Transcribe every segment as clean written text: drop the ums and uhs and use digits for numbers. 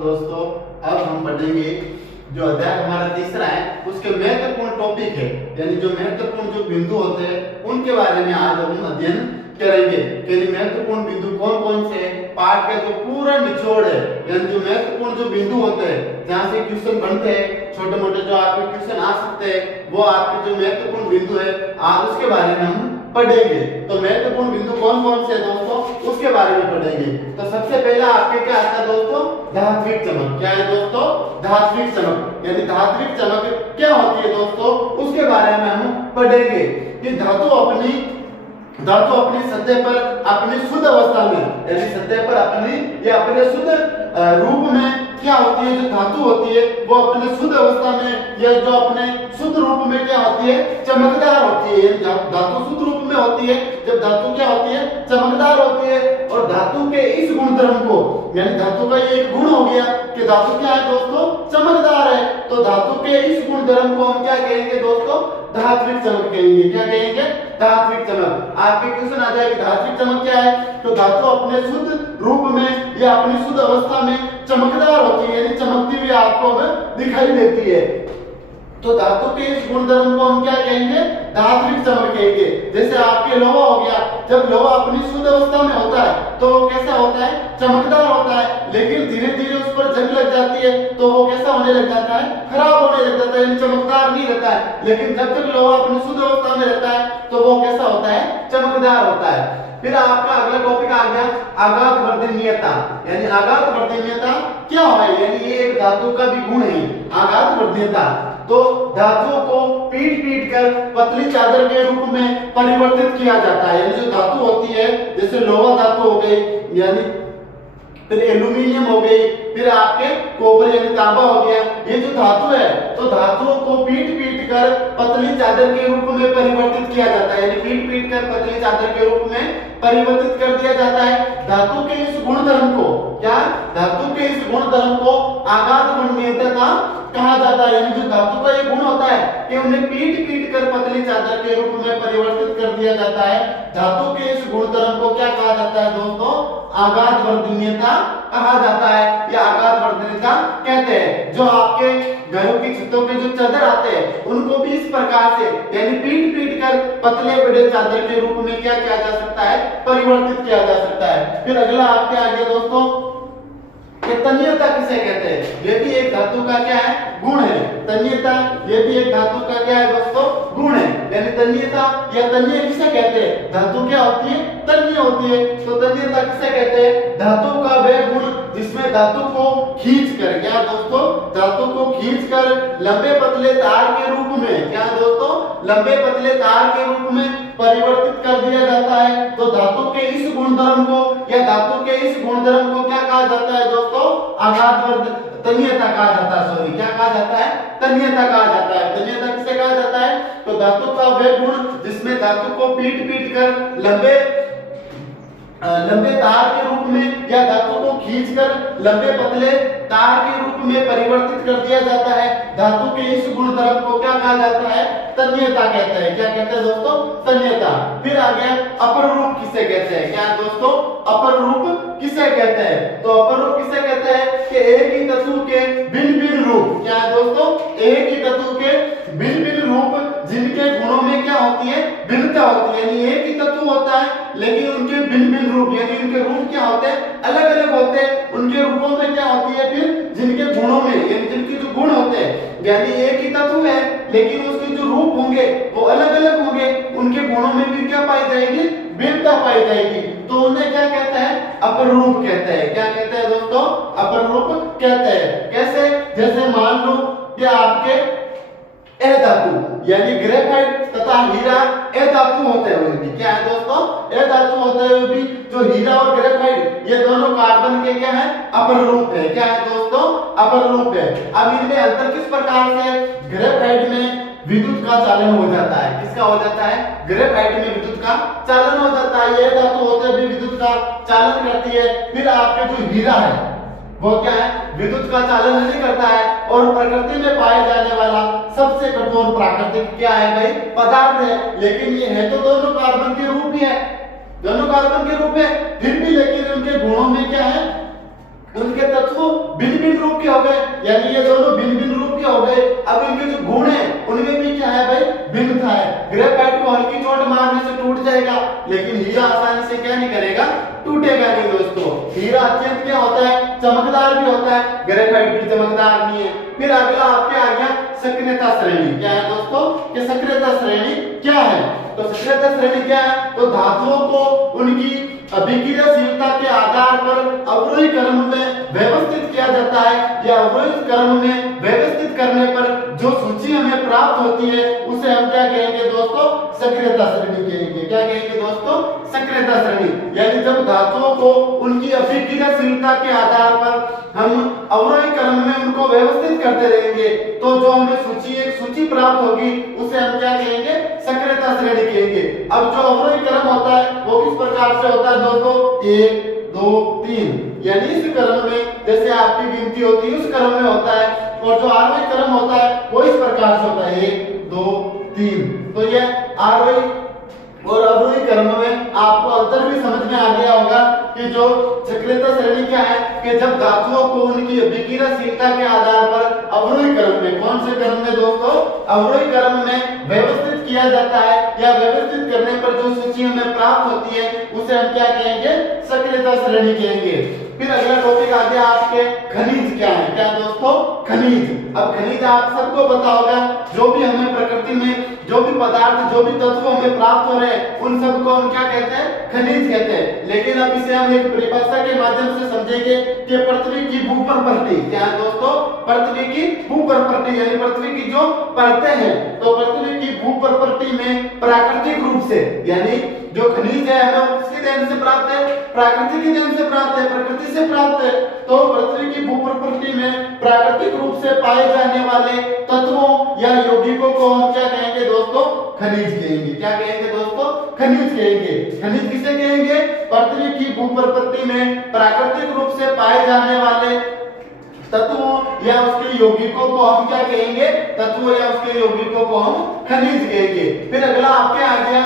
दोस्तों अब हम पढ़ेंगे जो अध्याय हमारा तीसरा है उसके महत्वपूर्ण टॉपिक है, यानी जो महत्वपूर्ण जो बिंदु होते हैं उनके बारे में आज हम अध्ययन करेंगे। यानी महत्वपूर्ण बिंदु कौन कौन से पाठ का जो पूरा निचोड़ है, यानी जो महत्वपूर्ण जो बिंदु होते हैं जहाँ से क्वेश्चन बनते हैं, छोटे मोटे जो आपके क्वेश्चन आ सकते हैं, वो आपके जो महत्वपूर्ण बिंदु है आज उसके बारे में हम पढ़ेंगे। तो महत्वपूर्ण बिंदु कौन कौन से दोस्तों उसके बारे में पढ़ेंगे। तो सबसे पहला आपके क्या आता है दोस्तों, धात्विक चमक। क्या है दोस्तों, धात्विक चमक। यानी धात्विक चमक क्या होती है दोस्तों उसके बारे में हम पढ़ेंगे कि धातु अपनी सतह पर अपनी शुद्ध अवस्था में, यानी सतह पर अपनी या अपने शुद्ध रूप में क्या होती है, जो धातु होती है वो अपने शुद्ध अवस्था में या जो अपने शुद्ध रूप में क्या होती है, चमकदार होती है। धातु शुद्ध रूप में होती है जब धातु क्या होती है, चमकदार होती है। और धातु के इस गुणधर्म को, यानी धातु का ये एक गुण हो गया कि धातु क्या है दोस्तों, चमकदार है। तो धातु के इस गुणधर्म को हम क्या कहेंगे दोस्तों, धात्विक चमक कहेंगे। क्या कहेंगे, धात्विक चमक। आपके क्वेश्चन आ जाएगा धात्विक चमक क्या है, तो धातु अपने शुद्ध रूप में या अपनी शुद्ध अवस्था में चमकदार होती है, यानी चमकती हुई आपको दिखाई देती है। तो धातु के इस गुणधर्म को हम क्या कहेंगे, धात्विक चमक कहेंगे। जैसे आपके लोहा हो गया, जब लोहा अपनी शुद्ध अवस्था में होता है तो कैसा होता है, चमकदार होता है। लेकिन धीरे धीरे उस पर जंग लग जाती है तो वो कैसा होने लग जाता है, खराब होने लग जाता है, यानी चमकदार नहीं रहता है। लेकिन जब तक लोहा अपनी शुद्ध अवस्था में रहता है तो वो कैसा होता है, चमकदार होता है। फिर आपका अगला टॉपिक आ गया आघात वर्धनीयता। यानी आघात वर्धनीयता क्या है, यानी ये एक धातु का भी गुण है, आघात वर्धनीयता। तो धातुओं को पीट पीट कर पतली चादर के रूप में परिवर्तित किया जाता है। यानी जो धातु होती है, जैसे लोहा धातु हो गई, यानी फिर एल्यूमिनियम हो गई, फिर आपके कॉपर यानी तांबा हो गया, ये जो धातु है तो धातुओं को पीट पीट कर पतली चादर के रूप में परिवर्तित किया जाता है। यानी पीट पीट कर पतली चादर के रूप में परिवर्तित कर दिया जाता है। धातु के इस गुणधर्म को क्या, धातु के इस गुणधर्म को आघात वर्धनीयता कहा जाता है। यानी जो धातु का ये गुण होता है कि उन्हें पीट पीट कर पतली चादर के रूप में परिवर्तित कर दिया जाता है। धातु के इस गुणधर्म को क्या कहा जाता है दोस्तों, आघात वर्धनीयता कहा जाता है या आघात वर्धनीयता कहते हैं। जो आपके घरों की छतों के जो चादर आते हैं उनको भी इस प्रकार से, यानी पीट पीट कर पतले बड़े चादर के रूप में क्या किया जा सकता है, परिवर्तित किया जा सकता है। फिर अगला आपके आगे दोस्तों तन्यता किसे कहते हैं, ये भी एक धातु का क्या है, गुण है। तन्यता ये भी एक धातु का क्या है दोस्तों, गुण है। यानी तन्यता या तन्य किसे कहते हैं, धातु क्या होती है, तन्य होती है। तो तन्यता किसे कहते हैं, धातु का वह गुण जिसमें धातु को खींच कर, क्या दोस्तों, धातु को खींच कर लंबे पतले तार के रूप में, क्या दोस्तों, लंबे पतले तार के रूप में परिवर्तित कर दिया जाता है। तो धातु के इस गुणधर्म को या धातु के इस गुणधर्म को क्या कहा जाता है दोस्तों, आघात तन्यता कहा जाता है। सॉरी, क्या कहा जाता है, तन्यता कहा जाता है। तन्यता किसे कहा जाता है, तो धातु का वह गुण जिसमें धातु को पीट पीट कर लंबे तार के रूप में या धातु को खींचकर लंबे पतले तार के रूप में परिवर्तित कर दिया जाता है। धातु के इस गुणधर्म को क्या कहा जाता है, तन्यता कहते हैं। क्या कहते हैं दोस्तों, तन्यता। फिर आ गया अपर रूप किसे कहते हैं, क्या दोस्तों, अपर रूप किसे कहते हैं। तो अपर रूप किसे कहते हैं कि एक ही तत्व के भिन्न भिन्न रूप, क्या है दोस्तों, एक ही तत्व के भिन्न भिन्न रूप जिनके गुणों में क्या होती है, भिन्नता होती है। यानी एक ही तत्व होता है लेकिन उनके भिन्न भिन्न रूप, यानी उनके रूप क्या होते हैं, अलग अलग होते हैं। उनके रूपों में क्या होती है, फिर जिनके गुणों में, यानी जिनके जो गुण होते हैं, यानी एक ही तत्व है लेकिन उसके जो रूप होंगे वो अलग अलग होंगे, उनके गुणों में भी क्या पाई जाएगी, भिन्नता पाई जाएगी। तो उन्हें क्या कहते हैं, अपर रूप कहते हैं। क्या कहते हैं दोस्तों, अपर रूप कहते हैं। कैसे, जैसे मान लो कि आपके ए धातु यानी ग्रेफाइट तथा हीरा ए धातु होते हुए भी, क्या है दोस्तों, ए धातु होते हुए भी जो हीरा और ग्रेफाइट ये दोनों कार्बन के क्या है, अपर रूप है। क्या है दोस्तों, अपर रूप है। अब इनमें अंतर किस प्रकार से, ग्रेफाइट में विद्युत का चालन हो जाता है। किसका हो जाता है, ग्रेफाइट में विद्युत का चालन हो जाता है। ये धातु होते हुए विद्युत का चालन करती है। फिर आपके जो हीरा है वो क्या है, विद्युत का चालन नहीं करता है। और प्रकृति में पाए जाने वाला सबसे कठोर प्राकृतिक क्या है भाई, पदार्थ है। लेकिन ये है तो दोनों कार्बन के रूप ही है, दोनों कार्बन के रूप है, फिर भी लेकिन उनके गुणों में क्या है, उनके तत्व भिन्न भिन्न हो गए, यानी ये दोनों भिन्न भिन्न रूप के हो गए। अब इनके जो गुण है उनमें भी क्या है भाई, भिन्नता है। ग्रेफाइट को हल्की चोट मारने से टूट जाएगा, लेकिन हीरा आसानी से क्या नहीं करेगा, टूटेगा नहीं दोस्तों। हीरा अत्यंत क्या होता है, चमकदार भी होता है, ग्रेफाइट भी चमकदार नहीं है। फिर अगला आपके आ गया सक्रियता श्रेणी। क्या है दोस्तों, कि सक्रियता श्रेणी क्या है? तो सक्रियता श्रेणी क्या है, तो धातुओं को उनकी अभिक्रियाशीलता के आधार पर अवरोही क्रम में व्यवस्थित किया जाता है, या अवरोही क्रम में व्यवस्थित करने पर जो सूची हमें प्राप्त होती है उसे हम क्या कहेंगे दोस्तों, सक्रियता श्रेणी कहेंगे। क्या कहेंगे दोस्तों, सक्रियता श्रेणी। यानी जब धातुओं को उनकी अभिक्रियाशीलता के आधार पर हम अवरोही क्रम में उनको व्यवस्थित करते रहेंगे, तो जो हमें एक सूची प्राप्त होगी उसे हम क्या कहेंगे, सक्रियता श्रेणी कहेंगे। अब जो अवरोही क्रम होता है वो किस प्रकार से होता है दोस्तों, 1 2 3, यानी इस क्रम में जैसे आपकी गिनती होती है उस क्रम में होता है। और जो आरोही क्रम होता है वो इस प्रकार से होता है 1 2 3। तो ये आरोही और अवरोही क्रम में आपको अंतर भी समझ में आ गया होगा कि जो सक्रियता श्रेणी क्या है, कि जब धातुओं को उनकी अभिक्रियाशीलता के आधार पर अवरोही क्रम में, कौन से क्रम में दोस्तों, अवरोही क्रम में व्यवस्थित किया जाता है, या व्यवस्थित करने पर जो सूची हमें प्राप्त होती है उसे हम क्या कहेंगे, सक्रियता श्रेणी कहेंगे। फिर अगला टॉपिक आ गया आपके खनिज। क्या है, क्या दोस्तों, खनिज। अब खनिज आप सबको पता होगा, जो भी हमें प्रकृति में जो भी पदार्थ, जो भी तत्व हमें प्राप्त हो रहे हैं उन सबको हम क्या कहते हैं, खनिज कहते हैं। लेकिन अब इसे हम एक परिभाषा के माध्यम से समझेंगे कि पृथ्वी की भूप्रकृति। क्या है दोस्तों, पृथ्वी की भूप्रकृति, यानी पृथ्वी की जो परतें हैं, तो पृथ्वी की भूप्रकृति में प्राकृतिक रूप से, यानी जो खनिज है हमें किसकी देन से प्राप्त है, प्रकृति की देन से प्राप्त है, प्रकृति से प्राप्त है। तो पृथ्वी की भूप्रकृति में प्राकृतिक रूप से पाए जाने वाले तत्वों या यौगिकों को हम क्या कहेंगे दोस्तों, खनिज कहेंगे। क्या कहेंगे दोस्तों, खनिज कहेंगे। खनिज किसे कहेंगे, पृथ्वी की भूप्रकृति में प्राकृतिक रूप से पाए जाने वाले तत्वों या उसके यौगिकों को हम क्या कहेंगे, तत्वों या उसके यौगिकों को हम खनिज कहेंगे। फिर अगला आपके आ गया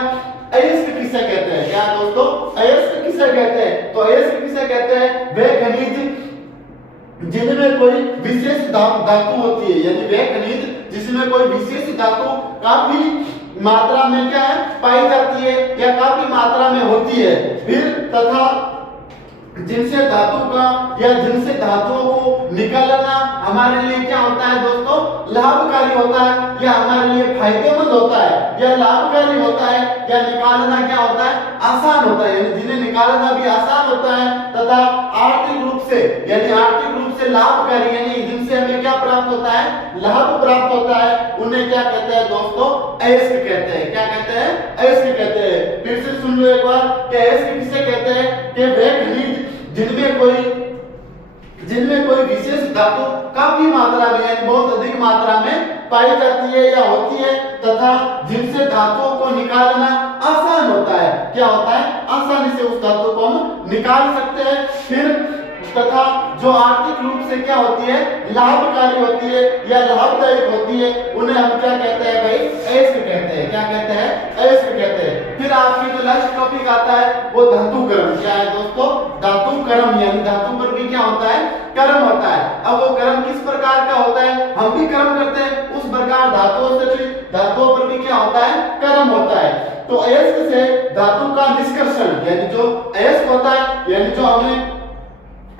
अयस्क किसे कहते हैं। क्या दोस्तों, अयस्क किसे कहते हैं, तो अयस्क किसे कहते हैं, वे खनिज जिनमें कोई विशेष धातु होती है, यानी वे खनिज जिसमें कोई विशेष धातु काफी मात्रा में क्या है, पाई जाती है या काफी मात्रा में होती है। फिर तथा जिनसे धातु का या जिनसे धातुओं को निकालना हमारे लिए क्या होता है दोस्तों, लाभकारी होता है, या हमारे लिए फायदेमंद होता है, या लाभकारी होता है, या निकालना क्या होता है, आसान होता है, यानी जिन्हें निकालना भी आसान होता है, तथा आर्थिक रूप से, यानी आर्थिक रूप से लाभकारी, यानी जिनसे हमें क्या प्राप्त होता है, लाभ प्राप्त होता है, उन्हें क्या कहते हैं दोस्तों, अयस्क कहते हैं। क्या कहते हैं, अयस्क कहते हैं। फिर से सुन लो एक बार कि अयस्क किसे कहते हैं, कि वे खनिज जिनमें कोई विशेष धातु काफी मात्रा में, यानी बहुत अधिक मात्रा में पाई जाती है या होती है, तथा जिनसे धातुओं को निकालना आसान होता है। क्या होता है, आसानी से उस धातु को हम निकाल सकते हैं। फिर तथा जो आर्थिक रूप से क्या होती है, लाभकारी होती है या लाभदायक होती है, उन्हें हम क्या कहते हैं भाई, अयस्क कहते हैं। क्या कहते हैं, अयस्क कहते हैं। फिर आपकी जो लास्ट टॉपिक आता है वो धातु क्रम। क्या है दोस्तों, धातु क्रम, यानी धातु पर भी क्या होता है, क्रम होता है। अब वो क्रम किस प्रकार का होता है, हम भी क्रम करते हैं, उस प्रकार धातुओं से भी, धातुओं पर भी क्या होता है, क्रम होता है। तो अयस्क से धातु का निष्कर्षण, यानी जो अयस्क होता है, यानी जो हमें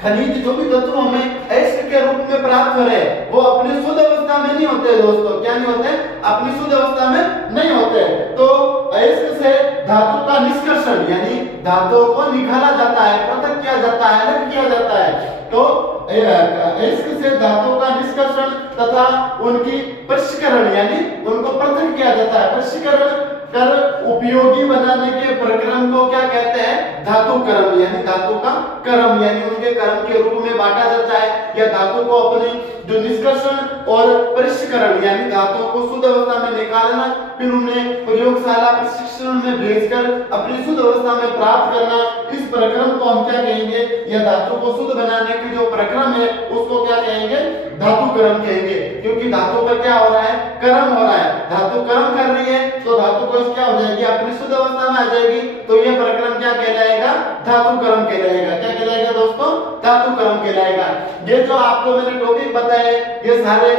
खनिज, जो भी तत्व हमें अयस्क के रूप में प्राप्त हो रहे हैं, वो अपनी शुद्ध अवस्था में नहीं होते दोस्तों। क्या नहीं होते, अपनी शुद्ध अवस्था में नहीं होते। तो अयस्क से धातु का निष्कर्षण, यानी धातुओं को निकाला जाता है, पृथक किया जाता है, अलग किया जाता है। तो अयस्क से धातु का निष्कर्षण तथा उनकी पृष्ठकरण, यानी उनको पृथक किया जाता है। पृष्ठकरण कर उपयोगी बनाने के प्रक्रम को क्या कहते हैं, धातु क्रम, यानी धातु का क्रम, यानी उनके क्रम के रूप में बांटा जाता है। या धातु को अपनी जो निष्कर्षण और पृष्ठकरण, यानी धातु को शुद्ध अवस्था में निकालना, फिर उन्हें प्रयोगशाला प्रशिक्षण में भेजकर अपनी शुद्ध अवस्था में प्राप्त करना, इस प्रक्रम को हम क्या कहेंगे, या धातु को शुद्ध बनाने की जो प्रक्रम है उसको क्या कहेंगे, धातु क्रम कहेंगे। क्योंकि धातु पर क्या हो रहा है, क्रम हो रहा है, धातु क्रम कर रही है, तो धातु को क्या हो जाएगी, अपनी शुद्ध अवस्था में आ जाएगी, तो यह प्रक्रम क्या कहलाएगा, धातु क्रम कहलाएगा। क्या कहलाएगा दोस्तों? धातु क्रम कहलाएगा। ये जो आपको मैंने टॉपिक बताए ये सारे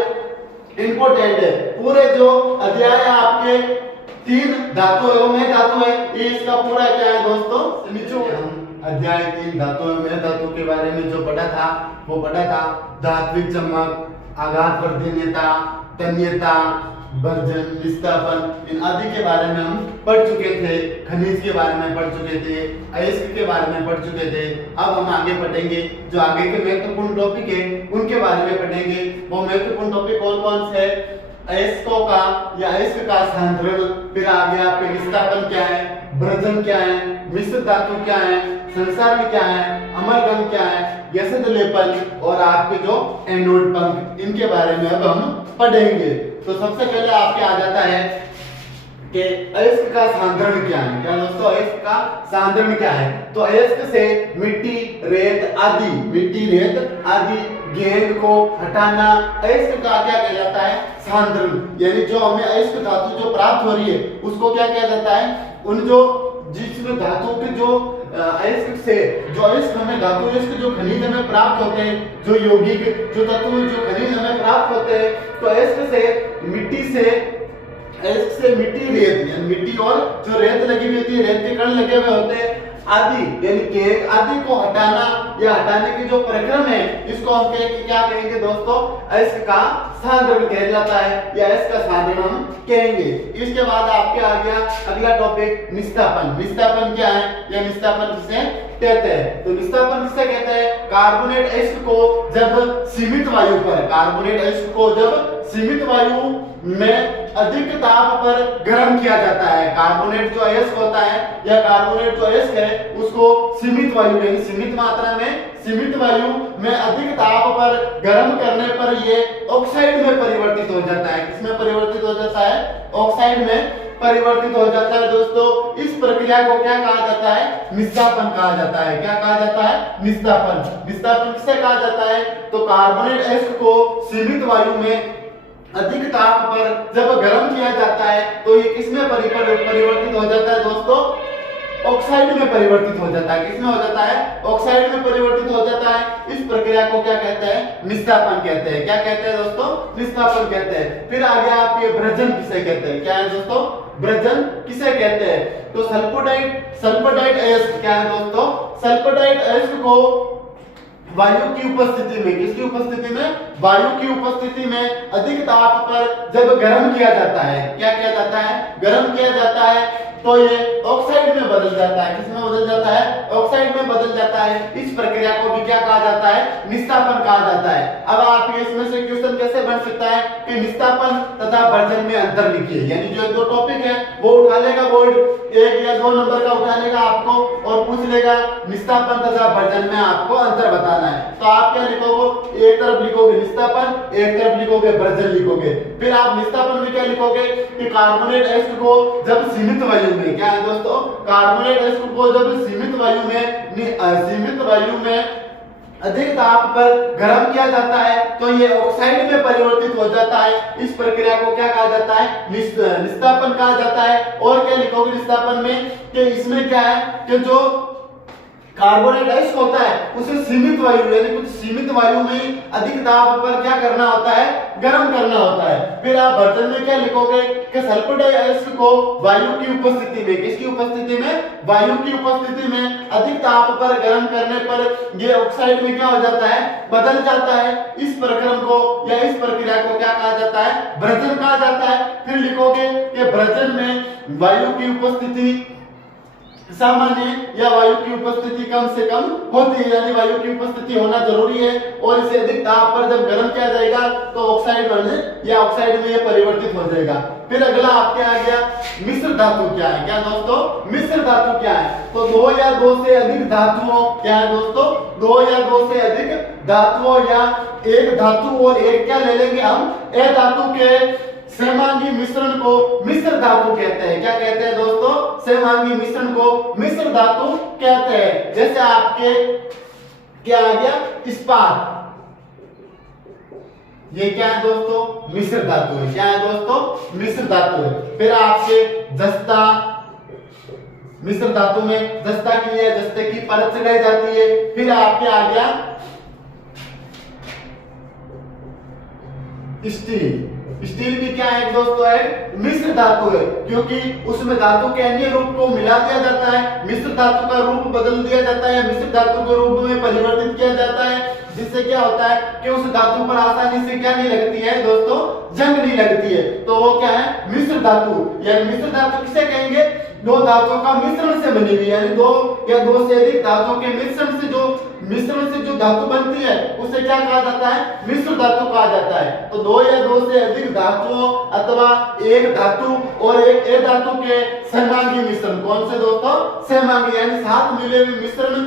इंपॉर्टेंट है। पूरे जो अध्याय आपके 3 धातु एवं धातु है, ये इसका पूरा क्या है दोस्तों? नीचे हम अध्याय 3 धातु एवं धातु के बारे में जो पढ़ा था वो पढ़ा था धात्विक चमक, आघात वर्धनीयता, तन्यता, वर्जन, विस्थापन, इन आदि के बारे में हम पढ़ चुके थे। खनिज के बारे में पढ़ चुके थे, अयस्क के बारे में पढ़ चुके थे। अब हम आगे पढ़ेंगे जो आगे के महत्वपूर्ण टॉपिक है उनके बारे में पढ़ेंगे। वो महत्वपूर्ण टॉपिक कौन कौन से है? अयस्कों का या अयस्क का स्थानांतरण, फिर आगे आपके विस्थापन क्या है, वर्जन क्या है, मिश्र धातु क्या है, संसर्ग क्या है, अमरगम क्या है, यशद लेपन और आपके जो एनोड पंख, इनके बारे में अब हम पढ़ेंगे। तो सबसे पहले आपके आ जाता है कि अयस्क का स्थानांतरण क्या है। क्या दोस्तों? अयस्क का स्थानांतरण क्या है? तो अयस्क से मिट्टी, रेत आदि गेंद को हटाना अयस्क का क्या कहलाता है? स्थानांतरण। यानी जो हमें अयस्क धातु जो प्राप्त हो रही है उसको क्या कहा जाता है? उन जो जिसमें धातु के जो अयस्क से जो अयस्क हमें धातु अयस्क जो खनिज हमें प्राप्त होते हैं, जो यौगिक जो तत्व जो खनिज हमें प्राप्त होते हैं, तो अयस्क से मिट्टी रेत यानी मिट्टी और जो रेत लगी हुई होती है, रेत के कण लगे हुए होते हैं आदि यानी के आदि को हटाना या हटाने की जो प्रक्रम है इसको हम क्या कहेंगे दोस्तों? अयस्क का स्थानांतरण कहलाता है या अयस्क का स्थानांतरण हम कहेंगे। इसके बाद आपके आ गया अगला टॉपिक निस्तापन। निस्तापन क्या है या निस्तापन किसे कहते हैं? तो निस्तापन किसे कहते हैं? कार्बोनेट अयस्क को जब सीमित वायु में अधिक ताप पर गर्म किया जाता है। कार्बोनेट जो अयस्क होता है या कार्बोनेट जो अयस्क है उसको सीमित वायु यानी सीमित मात्रा में सीमित वायु में अधिक ताप पर गर्म करने पर ये ऑक्साइड में परिवर्तित हो जाता है। किसमें परिवर्तित हो जाता है? ऑक्साइड में परिवर्तित हो जाता है दोस्तों। इस प्रक्रिया को क्या कहा जाता है? निस्तापन कहा जाता है। क्या कहा जाता है? निस्तापन। निस्तापन किसे कहा जाता है? तो कार्बोनेट अयस्क को सीमित वायु में अधिक ताप पर जब गर्म किया जाता है तो ये किसमें परिवर्तित हो जाता है दोस्तों? ऑक्साइड में परिवर्तित हो जाता है। किसमें हो जाता है? ऑक्साइड में परिवर्तित हो जाता है। इस प्रक्रिया को क्या कहते हैं? निस्तापन कहते हैं। क्या कहते हैं दोस्तों? निस्तापन कहते हैं। फिर आगे आप ये ब्रजन किसे कहते हैं? क्या है दोस्तों? ब्रजन किसे कहते हैं? तो सल्फोडाइट अयस्क क्या है दोस्तों? सल्फोडाइट अयस्क को वायु की उपस्थिति में, किसकी उपस्थिति में? वायु की उपस्थिति में अधिक ताप पर जब गर्म किया जाता है, क्या किया जाता है? गर्म किया जाता है तो ये ऑक्साइड में बदल जाता है। किसमें बदल जाता है? ऑक्साइड में बदल जाता है। इस प्रक्रिया को भी क्या कहा जाता है? निस्तापन कहा जाता है। अब आप इसमें से क्वेश्चन कैसे बन सकता है कि निस्तापन तथा वर्जन में अंतर लिखिए। यानी जो दो टॉपिक है वो उठा लेगा बोर्ड, 1 या 2 नंबर का उठा लेगा आपको और पूछ लेगा निस्तापन तथा वर्जन में आपको अंतर बताना है। तो आप क्या लिखोगे? एक तरफ लिखोगे निस्तापन, एक तरफ लिखोगे वर्जन लिखोगे। फिर आप निस्तापन में क्या लिखोगे कि कार्बोनेट अयस्क को जब सीमित वायु में, क्या है दोस्तों? कार्बोनेट अयस्क को जब सीमित वायु में अधिक ताप पर गर्म किया जाता है तो ये ऑक्साइड में परिवर्तित हो जाता है। इस प्रक्रिया को क्या कहा जाता है? निस्तापन कहा जाता है। और क्या लिखोगे निस्तापन में कि इसमें क्या है कि जो कार्बोनेट अयस्क होता है उसे सीमित वायु यानी कुछ सीमित वायु में अधिक दाब पर क्या करना होता है? गर्म करना होता है। फिर आप वर्जन में क्या लिखोगे कि सल्फोडाइट अयस्क को वायु की उपस्थिति में, किसकी उपस्थिति में? वायु की उपस्थिति में अधिक ताप पर गर्म करने पर ये ऑक्साइड में क्या हो जाता है? बदल जाता है। इस प्रक्रम को या इस प्रक्रिया को क्या कहा जाता है? वर्जन कहा जाता है। फिर लिखोगे कि वर्जन में वायु की उपस्थिति सामान्य या वायु की उपस्थिति कम से कम होती है, यानी वायु की उपस्थिति होना जरूरी है और इसे अधिक ताप पर जब गर्म किया जाएगा तो ऑक्साइड बने या ऑक्साइड में ये परिवर्तित हो जाएगा। फिर अगला आपके आ गया मिश्र धातु क्या है? क्या दोस्तों? मिश्र धातु क्या है? तो 2 या 2 से अधिक धातुओं, क्या है दोस्तों? 2 या 2 से अधिक धातुओं या एक धातु और एक क्या ले लेंगे हम? अधातु के सहमांगी मिश्रण को मिश्र धातु कहते हैं। क्या कहते हैं दोस्तों? सहमांगी मिश्रण को मिश्र धातु कहते हैं। जैसे आपके क्या आ गया? इस्पात, ये क्या है दोस्तों? मिश्र धातु है। क्या है दोस्तों? मिश्र धातु है। फिर आपके जस्ता मिश्र धातु में जस्ता की है, जस्ते की परत चढ़ाई जाती है। फिर आपके आ गया स्टील। स्टील भी क्या है दोस्तों, एक मिश्र धातु है, क्योंकि उसमें धातु के अन्य रूप को मिला दिया जाता है, मिश्र धातु का रूप बदल दिया जाता है, मिश्र धातु के रूप में परिवर्तित किया जाता है, जिससे क्या होता है कि उस धातु पर आसानी से क्या नहीं लगती है दोस्तों, जंग नहीं लगती है। तो वो क्या है, मिश्र धातु। यानी मिश्र धातु किसे कहेंगे, दो धातुओं का मिश्रण से बनी हुई, यानी दो या दो से अधिक धातुओं के मिश्रण से जो धातु बनती है उसे क्या कहा जाता है, मिश्र धातु कहा जाता है। तो दो या दो से अधिक धातुओं अथवा एक धातु और एक धातु के सहमांगी मिश्रण, कौन से दोस्तों, सहमांगी, यानी साथ मिले हुए मिश्रण,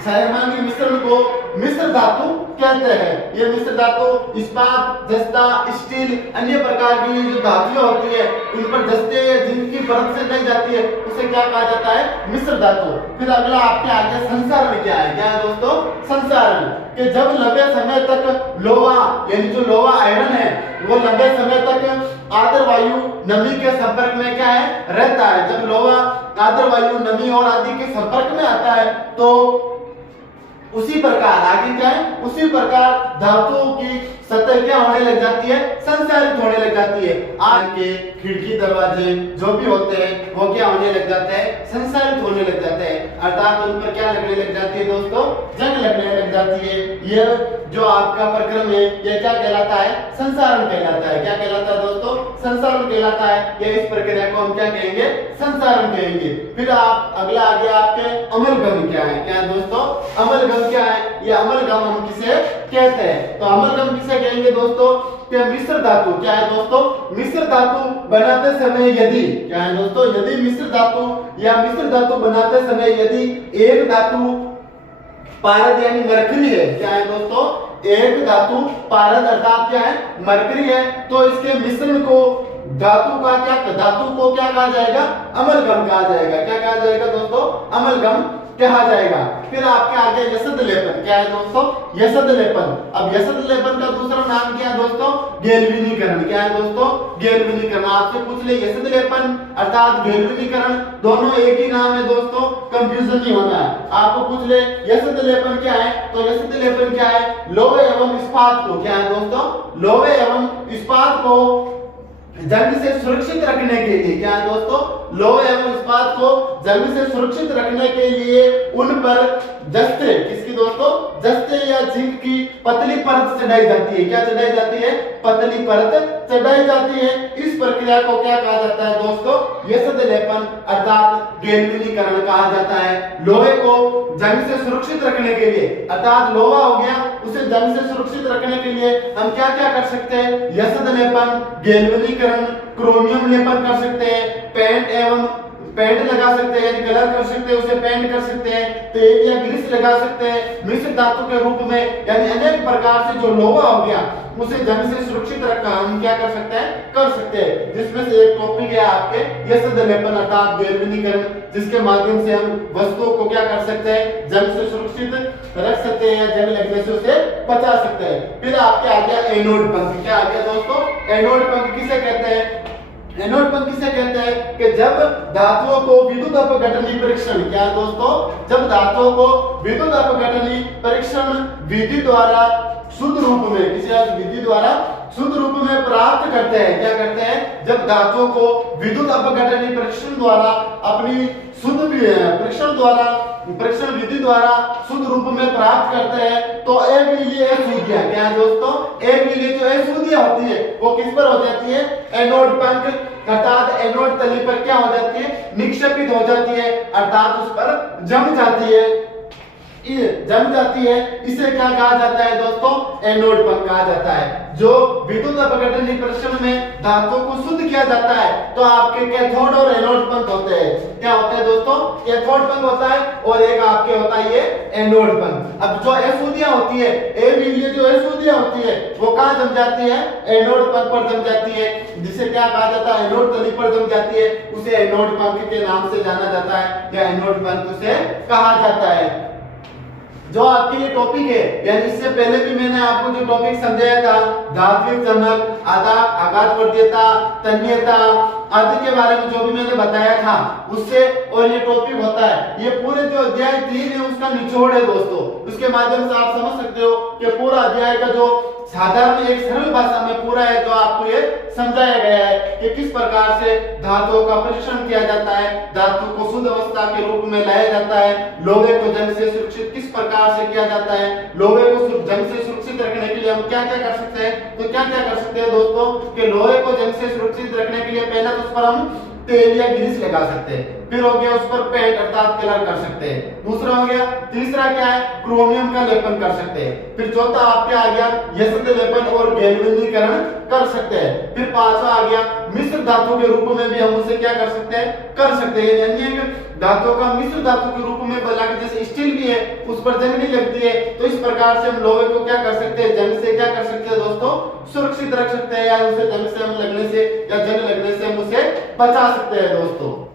सहमांगी मिश्रण को मिश्र धातु कहते हैं। ये मिश्र धातु इस्पात, जस्ता, स्टील, अन्य प्रकार की जो धातुएं होती है उन पर जस्ते जिनकी परत से नहीं जाती है उसे क्या कहा जाता है, मिश्र धातु। फिर अगला आपके आगे संसारण क्या है दोस्तों, संसारण कि जब लंबे समय तक लोहा यानी जो लोहा आयरन है वो लंबे समय तक आर्द्र वायु नमी के संपर्क में क्या है, रहता है। जब लोहा आर्द्र वायु नमी और आदि के संपर्क में आता है तो उसी प्रकार आगे क्या है, उसी प्रकार धातुओं की सतह क्या होने लग जाती है, संसारित होने लग जाती है। आज के खिड़की दरवाजे जो भी होते हैं वो क्या होने लग जाते हैं, संसारित होने लग जाते हैं, अर्थात उन पर क्या लगने लग जाती है दोस्तों, जंग लगने लग जाती है। यह जो आपका प्रक्रम है यह क्या कहलाता है, संसारण कहलाता है। क्या कहलाता है दोस्तों, संसारण कहलाता है। यह इस प्रक्रिया को हम क्या कहेंगे, संसारण कहेंगे। फिर आप अगला आगे आपके अमलगम क्या है, क्या दोस्तों, अमलगम क्या है, ये अमलगम हम किसे कहते हैं, तो अमलगम किसे कहेंगे दोस्तों, कि मिश्र धातु क्या है दोस्तों, मिश्र धातु बनाते समय यदि क्या है दोस्तों, यदि मिश्र धातु या मिश्र धातु बनाते समय यदि एक धातु पारद यानी मरकरी है, क्या है दोस्तों, एक धातु पारद अर्थात क्या है, मरकरी है, तो इसके मिश्रण को धातु को क्या कहा जाएगा, अमलगम कहा जाएगा। क्या कहा जाएगा दोस्तों, अमलगम कहा जाएगा। फिर आपके आगे यसद लेपन क्या है दोस्तों, यसद लेपन। अब यसद लेपन का दूसरा नाम क्या है दोस्तों, गैल्वेनीकरण। क्या है दोस्तों, गैल्वेनीकरण। आपसे पूछ ले यसद लेपन अर्थात गैल्वेनीकरण, दोनों एक ही नाम है दोस्तों, कंफ्यूजन नहीं होना है। आपको पूछ ले यसद लेपन क्या है, तो यसद लेपन क्या है, लोहे एवं इस्पात को क्या है दोस्तों, लोहे एवं इस्पात को जंग से सुरक्षित रखने के लिए, क्या है दोस्तों, लोहे एवं इस्पात को जंग से सुरक्षित रखने के लिए उन पर जस्ते, किसकी दोस्तों, जस्ते या जिंक की पतली परत चढ़ाई जाती है। क्या चढ़ाई जाती है, पतली परत चढ़ाई जाती है। इस प्रक्रिया को क्या कहा जाता है दोस्तों, यसद लेपन अर्थात गैल्वेनीकरण कहा जाता है। लोहे को जंग से सुरक्षित रखने के लिए, अर्थात लोहा हो गया उसे जंग से सुरक्षित रखने के लिए हम क्या क्या कर सकते हैं, यसद लेपन, गैल्वेनीकरण, क्रोमियम लेपन कर सकते हैं, पेंट लगा सकते हैं यानी कलर कर सकते हैं, उसे पेंट कर सकते हैं, तेल या ग्रीस लगा सकते हैं मिश्र धातु के रूप में, यानी अनेक प्रकार से जो लोहा हो गया उसे जंग से सुरक्षित रखकर हम क्या कर सकते हैं, कर सकते हैं। जिसमें से एक टॉपिक है आपके यसद लेपन अर्थात गैल्वेनीकरण, जिसके माध्यम से हम वस्तुओं को क्या कर सकते हैं, जंग से सुरक्षित रख सकते हैं या जंग लगने से उसे बचा सकते हैं। फिर आपके आ गया एनोड पंख। क्या आ गया दोस्तों, एनोड पंख किसे कहते हैं, एनोड पंख किसे कहते हैं कि जब धातुओं को विद्युत अपघटनी परीक्षण, क्या दोस्तों, जब धातुओं को विद्युत अपघटनी परीक्षण विधि द्वारा शुद्ध रूप में, किसी विधि द्वारा शुद्ध रूप में प्राप्त करते हैं। क्या करते हैं, जब धातुओं को विद्युत अपघटनी परीक्षण द्वारा अपनी शुद्ध परीक्षण विधि द्वारा शुद्ध रूप में प्राप्त करते हैं तो अविलीय अशुद्धियां, क्या है दोस्तों, अविलीय जो अशुद्धियां होती है वो किस पर हो जाती है, एनोड पंख अर्थात एनोड तली पर क्या हो जाती है, निक्षेपित हो जाती है अर्थात उस पर जम जाती है, इसे क्या कहा जाता है दोस्तों, एनोड पंख कहा जाता है। जो विद्युत अपघटनी परीक्षण में धातुओं को शुद्ध किया जाता है तो आपके कैथोड और एनोड पंख होते हैं। क्या होते हैं दोस्तों, कैथोड पंख होता है और एक आपके होता है ये एनोड पंख। अब जो अशुद्धियां होती है, अविलीय जो अशुद्धियां होती है वो कहां जम जाती है, एनोड पंख पर जम जाती है, जिसे क्या कहा जाता है, एनोड तली पर जम जाती है, उसे एनोड पंख के नाम से जाना जाता है या एनोड पंख उसे कहा जाता है। जो आपके लिए टॉपिक है, यानी इससे पहले भी मैंने आपको जो टॉपिक समझाया था, धात्विक चमक, आघात वर्तीयता, तन्यता, आदि के बारे में जो भी मैंने बताया था उससे, और ये टॉपिक होता है, ये पूरे जो अध्याय 3 है उसका निचोड़ है दोस्तों। उसके माध्यम से आप समझ सकते हो कि पूरा अध्याय का जो साधारण एक सरल भाषा में पूरा है जो आपको ये समझाया गया है कि किस प्रकार से धातुओं का परीक्षण किया जाता है, धातु को शुद्ध अवस्था के रूप में लाया जाता है, लोहे को जंग से सुरक्षित किस प्रकार से किया जाता है, लोहे को जंग से सुरक्षित रखने के लिए हम क्या क्या कर सकते हैं। तो क्या क्या कर सकते हैं दोस्तों कि लोहे को जंग से सुरक्षित रखने के लिए पहले तो उस पर हम तेल या ग्रीस लगा सकते हैं, फिर हो गया उस पर पेंट अर्थात कलर कर सकते हैं, दूसरा हो गया, तीसरा क्या है, क्रोमियम का लेपन कर सकते हैं, फिर चौथा आपके आ गया यशत लेपन और गैल्वेनीकरण कर सकते हैं, फिर पांचवा आ गया मिश्र धातु के रूप में भी हम उसे क्या कर सकते हैं, कर सकते हैं, यानी धातु का मिश्र धातु के रूप में बना के, जैसे स्टील भी है उस पर जंग नहीं लगती है, तो इस प्रकार से हम लोहे को क्या कर सकते हैं, जंग से क्या कर सकते हैं दोस्तों, सुरक्षित रख सकते हैं, या उसे जंग से हम लगने से या जंग लगने से हम उसे बचा सकते हैं दोस्तों।